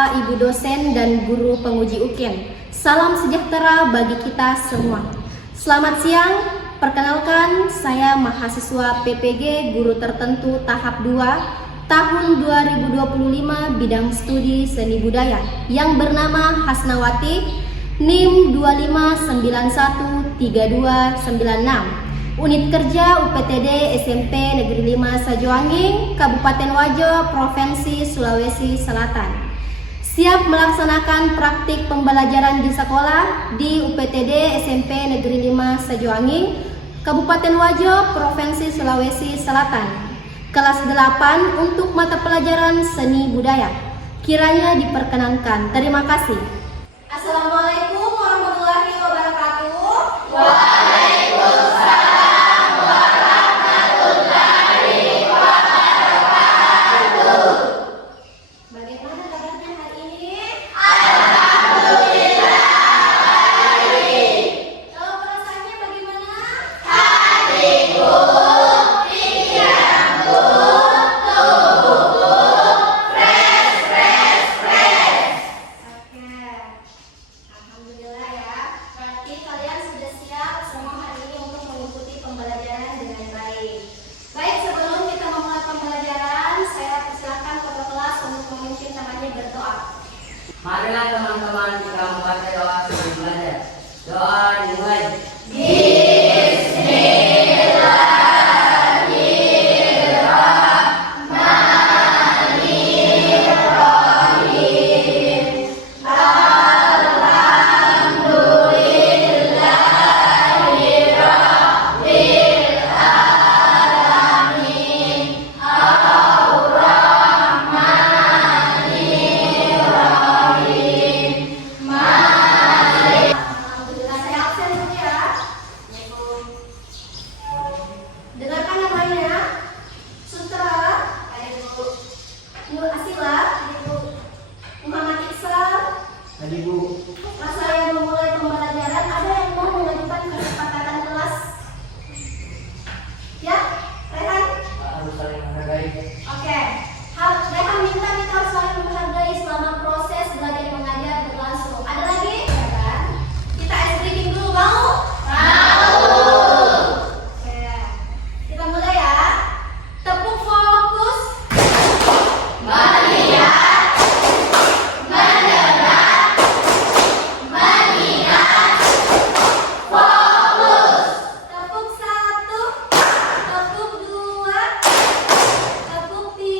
Bapak, Ibu dosen, dan guru penguji UKIN. Salam sejahtera bagi kita semua. Selamat siang, perkenalkan saya mahasiswa PPG Guru Tertentu tahap 2 tahun 2025 bidang studi seni budaya yang bernama Hasnawati, NIM 25913296. Unit kerja UPTD SMP Negeri 5 Sajoanging, Kabupaten Wajo, Provinsi Sulawesi Selatan. Siap melaksanakan praktik pembelajaran di sekolah di UPTD SMP Negeri 5 Sajoanging, Kabupaten Wajo, Provinsi Sulawesi Selatan. Kelas 8 untuk mata pelajaran seni budaya. Kiranya diperkenankan. Terima kasih. Assalamualaikum warahmatullahi wabarakatuh. Waalaikumsalam. Marilah teman-teman kita membaca doa sebelum belajar. Doa dimulai. Saya memulai pembelajaran, ada yang mau mengajukan kesepakatan kelas? Ya, Rehan? Harus saling menghargai. Oke. Rehan minta kita harus saling menghargai selama proses belajar mengajar berlangsung. Ada lagi? Ya kan? Kita ice breaking dulu, mau? Oke. Kita mulai ya. Tepuk fokus. Tepuk 1, tepuk 2, tepuk 3.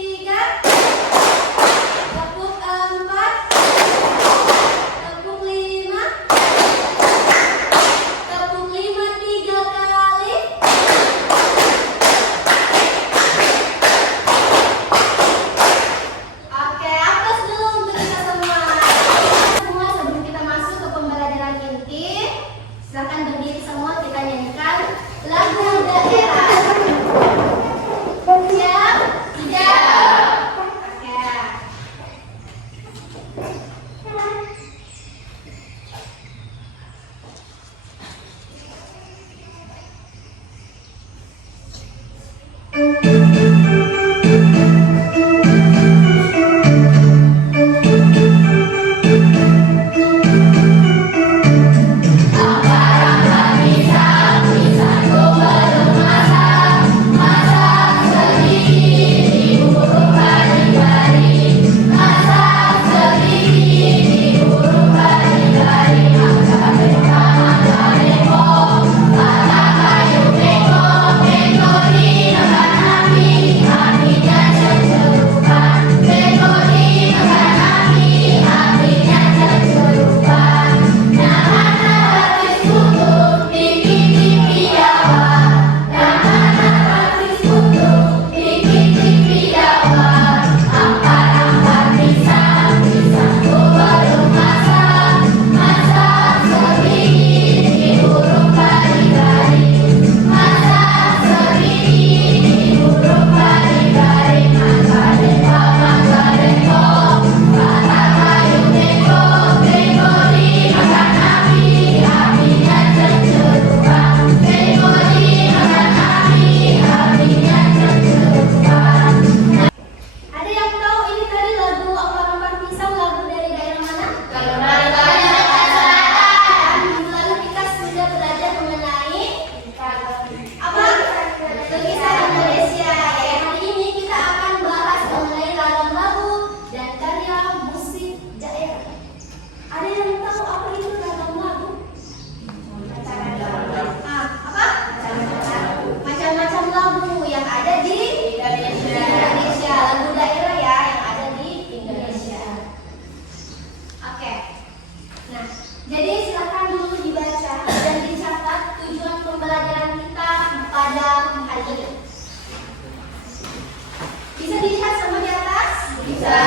Bisa dilihat sama di atas? Bisa.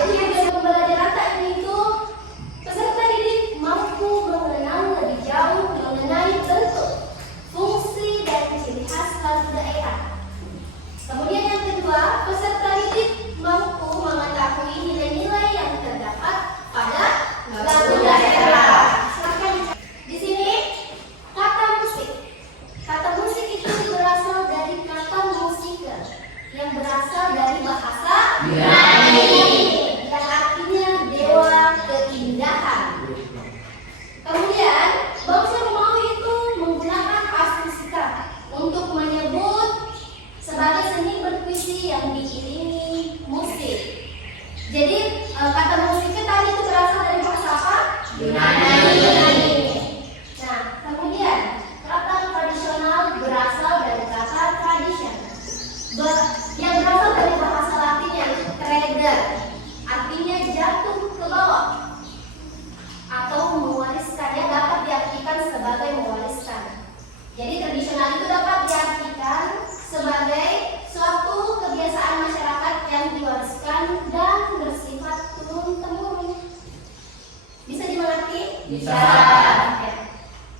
Jadi yang dari pembelajaran rata ini itu peserta didik mampu mengenal lebih jauh mengenai bentuk, fungsi, dan ciri khas lagu daerah. Kemudian yang kedua, peserta didik mampu mengetahui nilai-nilai yang terdapat pada lagu daerah. Silahkan di sini kata musik. Kata musik itu berasal dari kata musika yang berasal dari bahasa Yunani yang artinya dewa keindahan. Kemudian bangsa Romawi itu menggunakan akustika untuk menyebut sebagai seni berpuisi yang diiringi musik. Jadi kata musiknya tadi itu berasal dari bahasa apa? Yunani. Nah, kemudian kata tradisional berasal dari kata tradition yang berasal dari bahasa Latin yaitu trader, artinya jatuh ke bawah atau mewariskan, yang dapat diartikan sebagai mewariskan. Jadi tradisional itu dapat diartikan sebagai suatu kebiasaan masyarakat yang diwariskan dan bersifat turun-temurun. Bisa dimengerti? Bisa. Oke.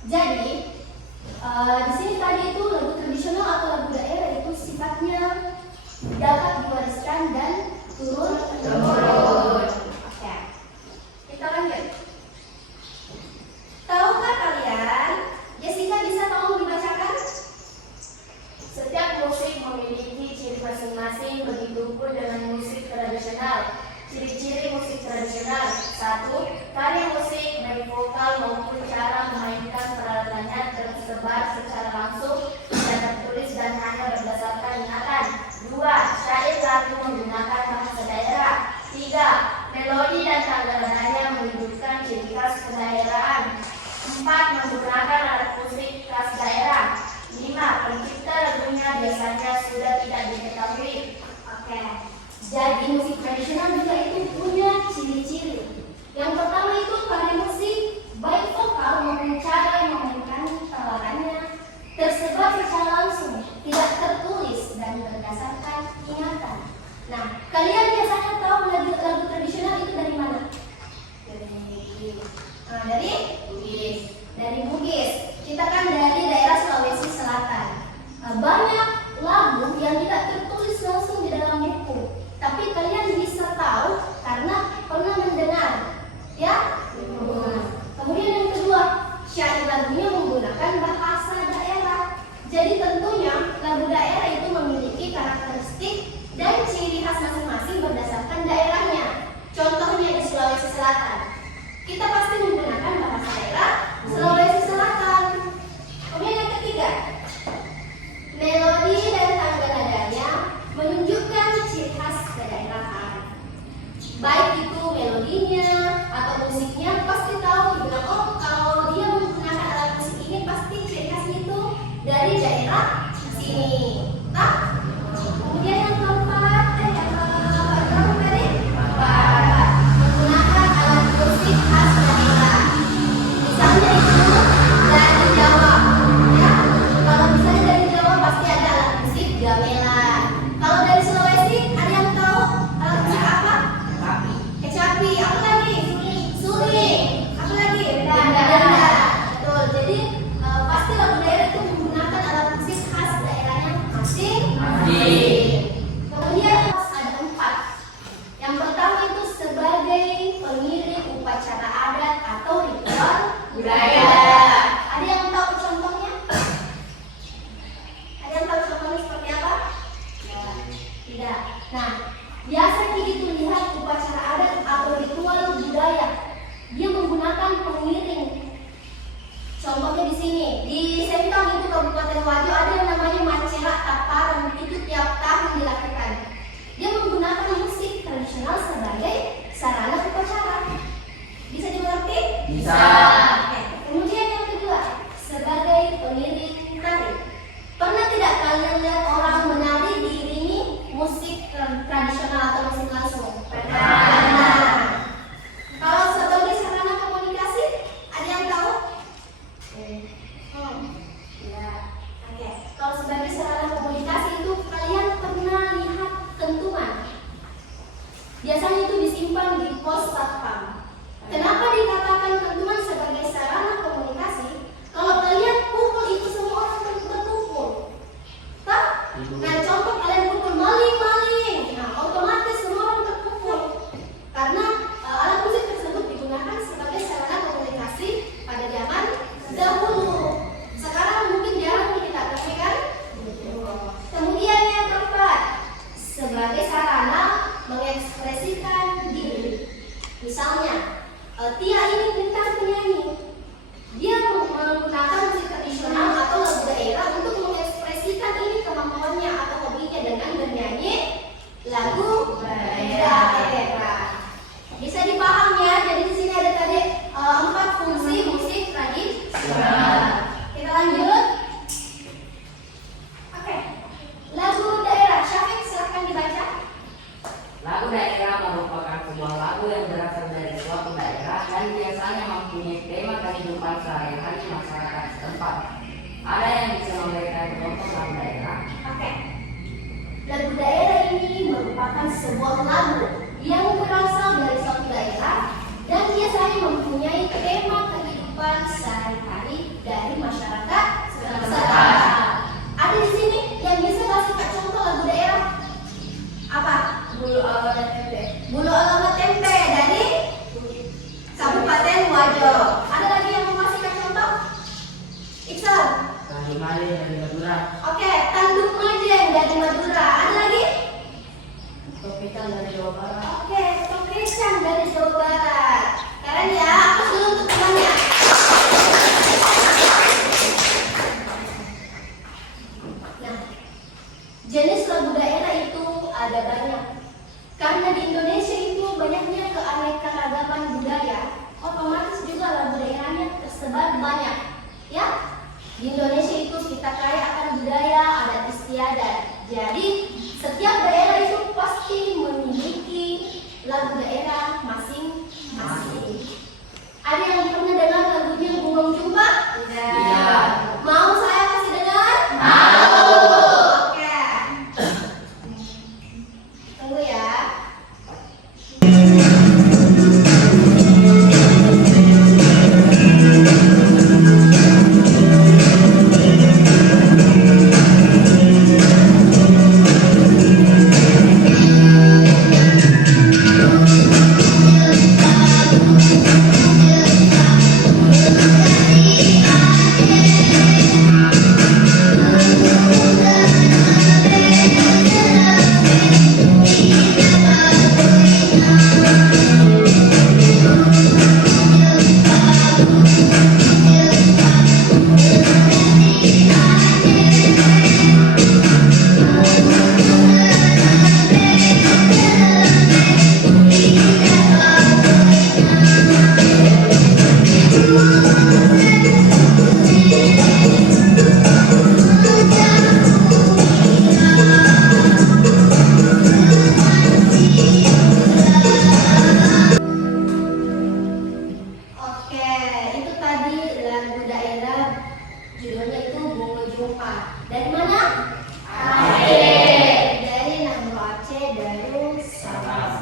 Jadi di sini tadi itu lagu tradisional atau lagu daerah itu sifatnya dapat diwariskan dan turun-temurun. Oke. Kita lanjut. Tahukah kalian? Jessica bisa tolong dibacakan? Setiap musik memiliki ciri masing-masing, begitupun dengan musik tradisional. Ciri-ciri musik tradisional: 1. Karya musik dari vokal maupun cara memainkan peralatannya tersebar secara langsung dan tertulis dan hanya berdasarkan ingatan. 2. Syair lagu menggunakan bahasa daerah. 3. Melodi dan tangga nadanya menunjukkan ciri khas kedaerahan. 4. Menggunakan alat musik khas daerah. 5. Pencipta lagunya biasanya sudah tidak diketahui. Oke. Jadi musik tradisional juga itu punya ciri-ciri. Yang pertama itu karya musik baik vokal maupun cara memainkan tawarannya tersebar secara langsung, tidak tertulis dan berdasarkan ingatan. Nah, kalian biasanya tahu lagu tradisional itu dari mana? Dari Bugis. Dari Bugis. Kita kan dari daerah Sulawesi Selatan. Banyak lagu yang tidak tertulis langsung di dalam buku, tapi kalian bisa tahu karena pernah mendengar, ya? Kemudian yang kedua, syair lagunya menggunakan bahasa daerah. Jadi tentunya lagu daerah itu memiliki karakteristik dan ciri khas masing-masing berdasarkan daerahnya. Contohnya di Sulawesi Selatan, kita pasti menggunakan bahasa daerah Sulawesi Selatan. Kemudian yang ketiga, melodi dan tangga nadanya menunjukkan ciri khas kedaerahan. Baik itu melodinya atau musiknya pasti tahu dibilang, oh kalau dia menggunakan alat musik ini pasti ciri khasnya itu dari daerah sini. Nah, kemudian yang keempat, menggunakan alat musik khas daerah. Misalnya itu dari Jawa, ya. Kalau misalnya dari Jawa pasti ada alat musik gamelan. Kalau dari Sulawesi, ada yang tahu alat musik apa? Tapi. Kecapi. Apa lagi? Suling. Apa lagi? Danda. Betul. Jadi pasti lagu daerah itu menggunakan alat musik khas daerahnya masing-masing. Kemudian ada 4. Yang pertama itu sebagai pengiring upacara adat atau ritual budaya. Ada yang tahu contohnya? Ada yang tahu contohnya seperti apa? Tidak. Nah, biasa kita lihat upacara adat atau ritual budaya. Dia menggunakan pengiring. Contohnya di sini, di Sentong itu Kabupaten Wajo ada yang namanya Macera Taparan. Itu tiap tahun dilakukan. Dia menggunakan musik tradisional sebagai sarana upacara. Bisa dimengerti? Bisa. Oke. Kemudian yang kedua, sebagai pengiring tari. Pernah tidak kalian lihat orang menari diiringi musik tradisional atau musik langsung? Pernah. Kalau sebagai sarana komunikasi, ada yang tahu? Ya. Oke. Kalau sebagai sarana komunikasi itu Lagu daerah. Bisa dipaham ya, jadi di sini ada tadi 4 fungsi musik tradisional. Kita lanjut. Oke. Lagu daerah, Syafiq silahkan dibaca. Lagu daerah merupakan sebuah lagu yang berasal dari suatu daerah dan biasanya mempunyai tema kehidupan sehari-hari masyarakat setempat. Ada yang bisa memberikan contoh lagu daerah? Oke. Lagu daerah ini merupakan sebuah lagu yang berasal dari suatu daerah dan biasanya mempunyai tema kehidupan sehari-hari dari masyarakat setempat. Ada di sini yang bisa kasih contoh lagu daerah? Apa? Bulu alamat tempe. Bulu alamat tempe dari Kabupaten Wajo. Ada lagi yang mau kasih contoh? Iksal. Mali dari Madura. Oke, Tanduk Majeng dari Madura. Ada lagi? Topikan dari Jawa Barat. Oke, Tokecan dari Jawa Barat. Keren ya, aku dulu untuk temannya. Nah, jenis lagu daerah itu ada banyak. Karena di Indonesia itu banyaknya keanekaragaman budaya, otomatis juga lagu daerahnya tersebar banyak. Ya, di Indonesia itu kita kaya akan budaya adat istiadat. Jadi setiap daerah itu pasti memiliki lagu daerah masing-masing. Ada yang pernah dengar lagunya Gunung Jumpa? Iya. Mau saya kasih dengar? Mau. Oke. Tunggu ya. Oke, itu tadi lagu daerah judulnya itu Bunga Jumpa. Dari mana? Aceh. Dari Nahru Aceh Darussalam.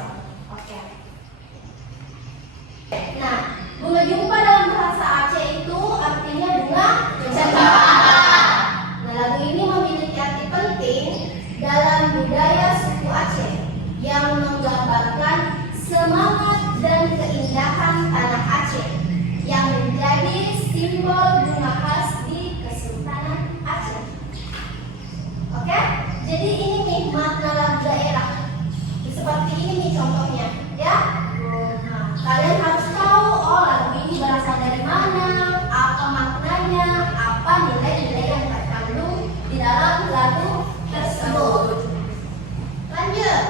Oke. Nah, bunga jumpa dalam bahasa Aceh itu artinya bunga cempaka. Nah, lagu ini memiliki arti penting dalam budaya suku Aceh yang menggambarkan semangat dan keindahan tanah Aceh yang menjadi simbol bunga khas di Kesultanan Aceh. Oke, jadi ini nih makna lagu daerah. Seperti ini nih contohnya, ya. Nah, kalian harus tahu oh lagu ini berasal dari mana, apa maknanya, apa nilai-nilai yang terkandung di dalam lagu tersebut. Lanjut.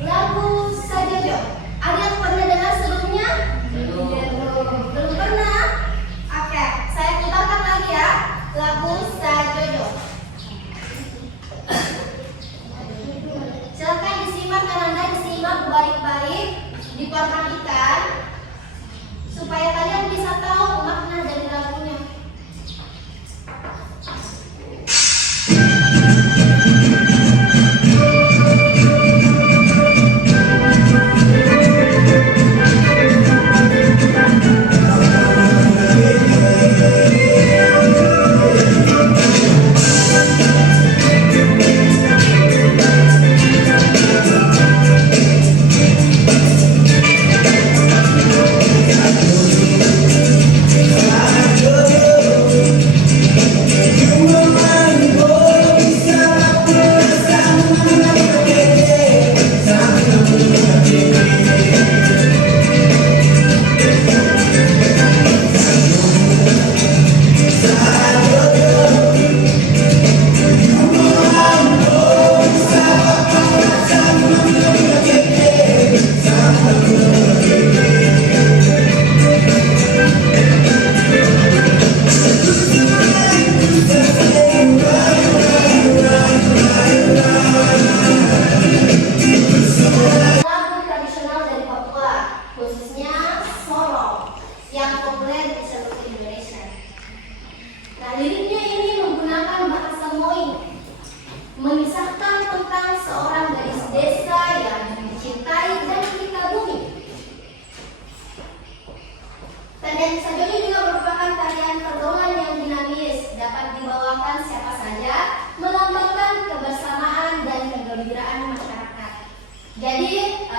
Lagu Sajojo. Ada yang pernah dengar sebelumnya? Belum pernah? Oke, saya putarkan lagi ya. Lagu Sajojo. Silakan disimak dan Anda disimak baik-baik, diperhatikan supaya kalian bisa tahu makna dari lagunya.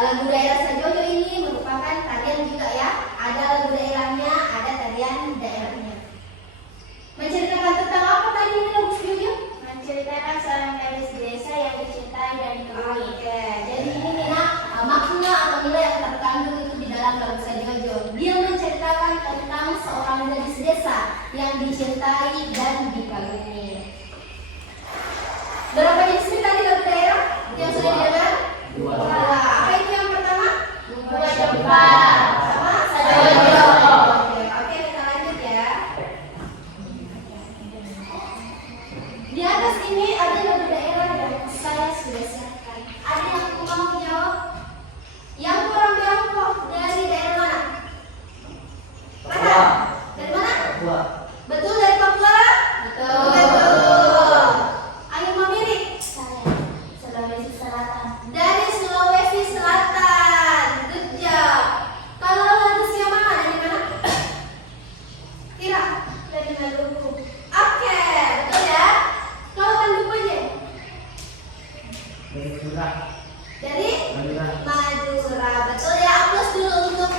Lagu daerah Sajojo ini merupakan tarian juga ya. Ada lagu daerahnya, ada tarian daerahnya. Menceritakan tentang apa tadi ini lagu Sajojo? Menceritakan seorang gadis desa yang dicintai dan ditemui. Oke, jadi ini Nina makna atau nilai yang terkandung itu di dalam lagu Sajojo. Dia menceritakan tentang seorang gadis desa yang dicintai dan dikagumi. Berapa jenis nih tadi lagu daerah yang sudah didengar? Dua. Apa itu yang pertama? Dua Jepang. Sama Sajojo. Oke, kita lanjut ya. Di atas ini ada lagu daerah yang saya sudah siapkan. Ada yang mau jawab? Yang kurang Tiongkok dari daerah mana? Papua. Dari mana? Papua. Betul, dari Papua? Betul. Betul. Ayo memirik. Saya Sulawesi Selatan. Dari Sulawesi Selatan. Good job. Kalau lagu siapa dari mana? Kira? Dari Maluku. Oke, betul ya. Kalau Tanjung aja? Dari Surah. Dari Madura. Madura. Betul ya. Aplaus dulu untuk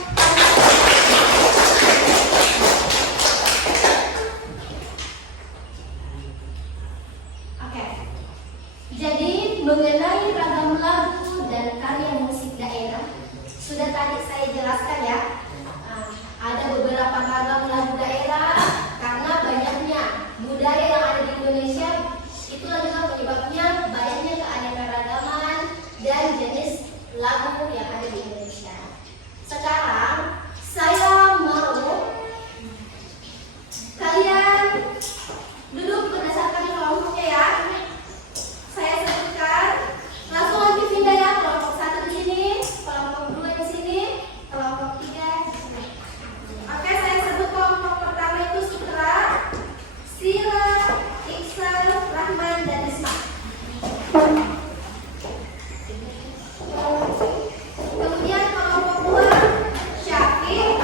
Oke. Jadi mengenai ragam lagu dan karya musik daerah sudah tadi saya jelaskan ya. Ada beberapa ragam lagu daerah karena banyaknya budaya yang ada di Indonesia. Itulah juga penyebabnya banyaknya keanekaragaman dan jenis lagu yang ada di Indonesia. Sekarang saya mau kalian duduk berdasarkan kelompoknya ya. Saya sebutkan, langsung nanti pindah ya. Kelompok 1 di sini, kelompok 2 di sini, kelompok 3 di sini. Oke, saya sebut kelompok pertama itu Sutra, Sila, Iksal, Rahman, dan Isma. Kemudian kelompok 2 Syafiq,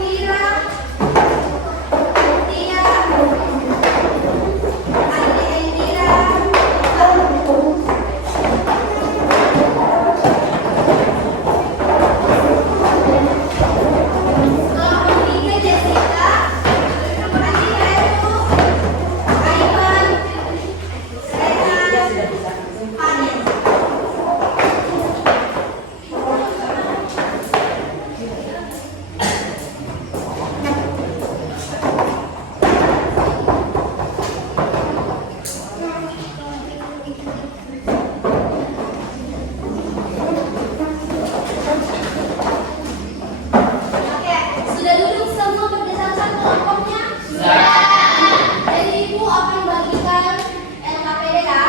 Mira, Tia, Andi Endira, kelompok 3 Jessica, Andi Heru, Aiman, Rehan, Hanin. Oke, sudah duduk semua berdasarkan kelompoknya? Jadi ibu akan bagikan LKPD ya.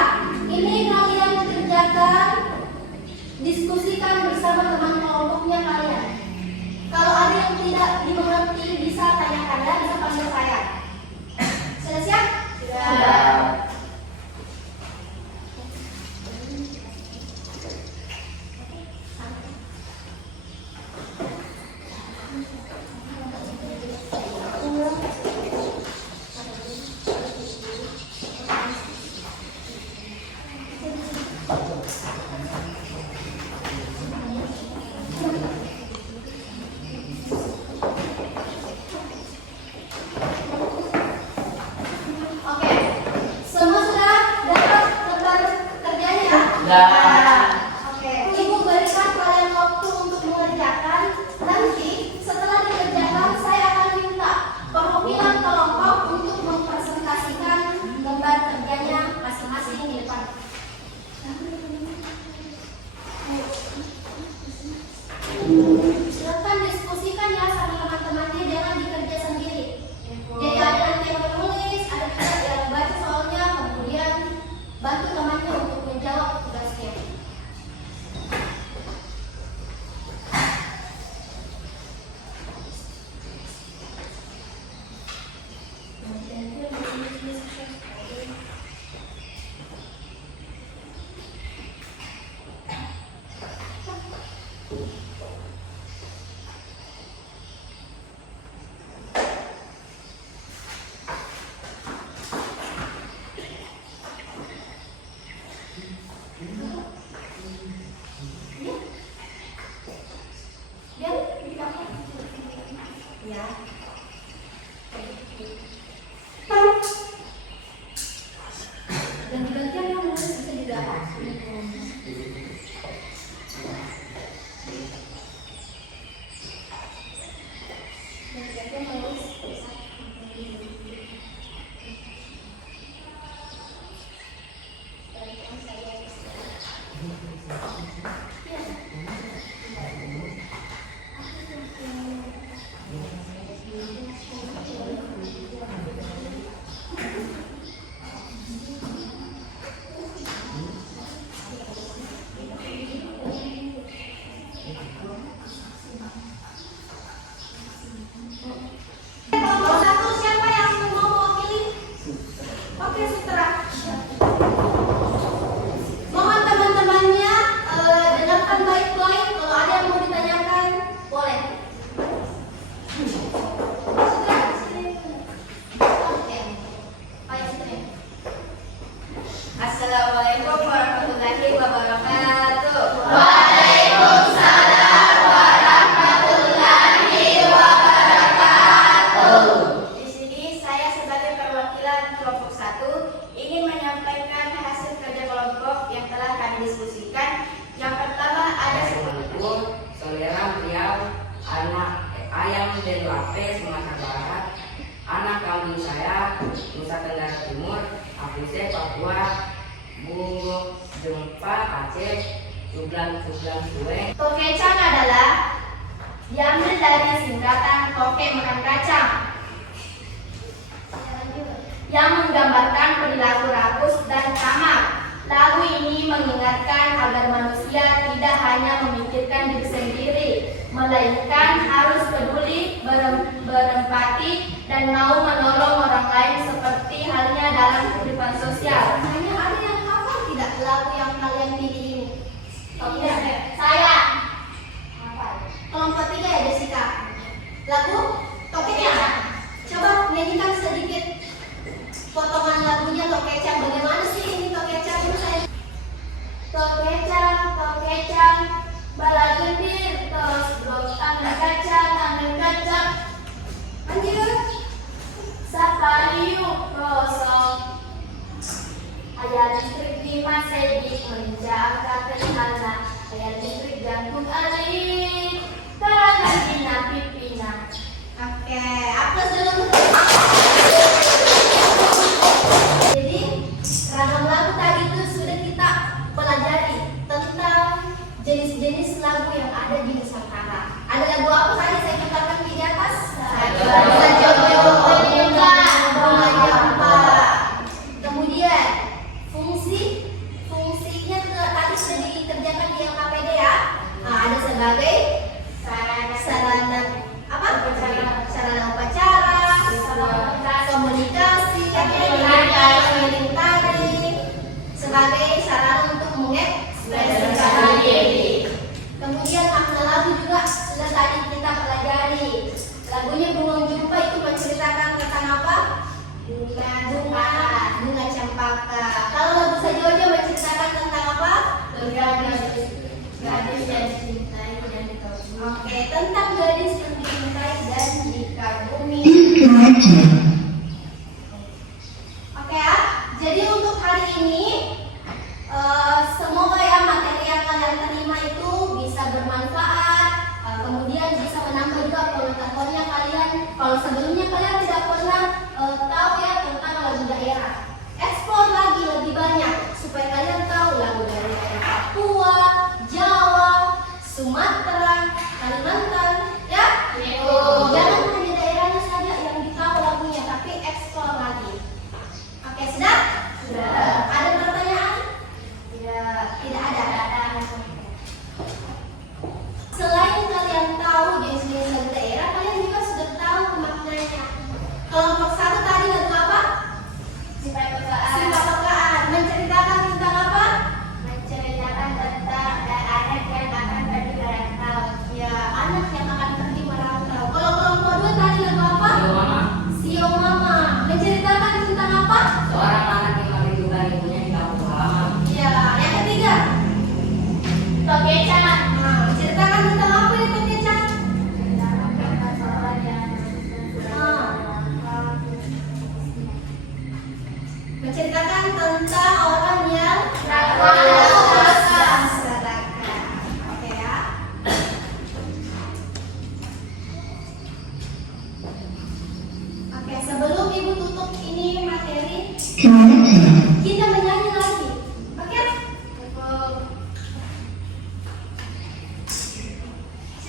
Ini kalian kerjakan, diskusikan bersama teman kelompoknya kalian. Kalau ada yang tidak dimengerti bisa tanyakan ya, bisa panggil saya. Sudah siap? Sudah. Oke, semua sudah dapat gambar kerjanya ya? Sudah. Oke, ibu berikan kalian waktu untuk mengerjakan. Nanti setelah dikerjakan saya akan minta perwakilan kelompok untuk mempresentasikan gambar kerjanya masing-masing di depan. Silakan diskusikan ya sama teman-temannya, jangan dikerja sendiri. Jadi ada nanti yang menulis, ada juga yang baca soalnya, kemudian bantu temannya untuk menjawab tugasnya. Kelompok satu siapa yang mau mewakili? Oke, Sutra. Mohon teman-temannya dengarkan baik-baik. Kalau ada yang mau ditanyakan, boleh. Sutra, sini. Oke. Ayo, Sutra. Assalamualaikum warahmatullahi wabarakatuh. Di sini saya sebagai perwakilan kelompok 1 ingin menyampaikan hasil kerja kelompok yang telah kami diskusikan. Yang pertama ada Assalamualaikum, saudara beliau, anak ayam dari Lapis, Sumatera Barat, anak kambing saya, Nusa Tenggara Timur, Apuse, Papua, Bungo, Jempa, Aceh, Sublang, Suwe. Tokecang adalah diambil dari singkatan toke makan kacang yang menggambarkan perilaku rakus dan tamak. Lagu ini mengingatkan agar manusia tidak hanya memikirkan diri sendiri, melainkan harus peduli, berempati, dan mau menolong orang lain seperti halnya dalam kehidupan sosial. Hanya ada yang hafal tidak lagu yang kalian pilih ini? Iya, saya. Kelompok 3 ya, Jessica. Lagu Tokecang. Coba nyanyikan sedikit potongan lagunya Tokecang. Bagaimana sih ini Tokecang itu saya? Tokecang, bala gendir, tos blok, angin kacang, Lanjut. sapariu, kosong. Ayah listrik di Masedi, menjaga kenyana. Ayah listrik jantung alik, karangan dina pipina. Oke, aplaus dulu. Jadi ragam lagu tadi itu sudah kita pelajari tentang jenis-jenis lagu yang ada di Nusantara. Ada lagu apa saja saya putarkan di atas? Kemudian fungsinya tadi sudah dikerjakan di LKPD ya. Nah, ada sebagai sarana apa? Sarana upacara, komunikasi, keliling tari, sebagai sarana untuk mengekspresikan diri. Kemudian makna lagu juga sudah tadi kita pelajari. Lagunya Bunga Jumpa itu menceritakan tentang apa? Bunga cempaka. Kalau lagu Sajojo menceritakan tentang apa? Gadis yang dicintai dan dikagumi. Oke, tentang gadis yang dicintai dan dikagumi. Oke ya, jadi untuk hari ini semoga ya materi yang kalian terima itu bisa bermanfaat, kemudian bisa menambah juga pengetahuannya kalian. Kalau sebelumnya kalian tidak pernah tahu ya tentang lagu daerah,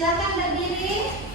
Silakan berdiri.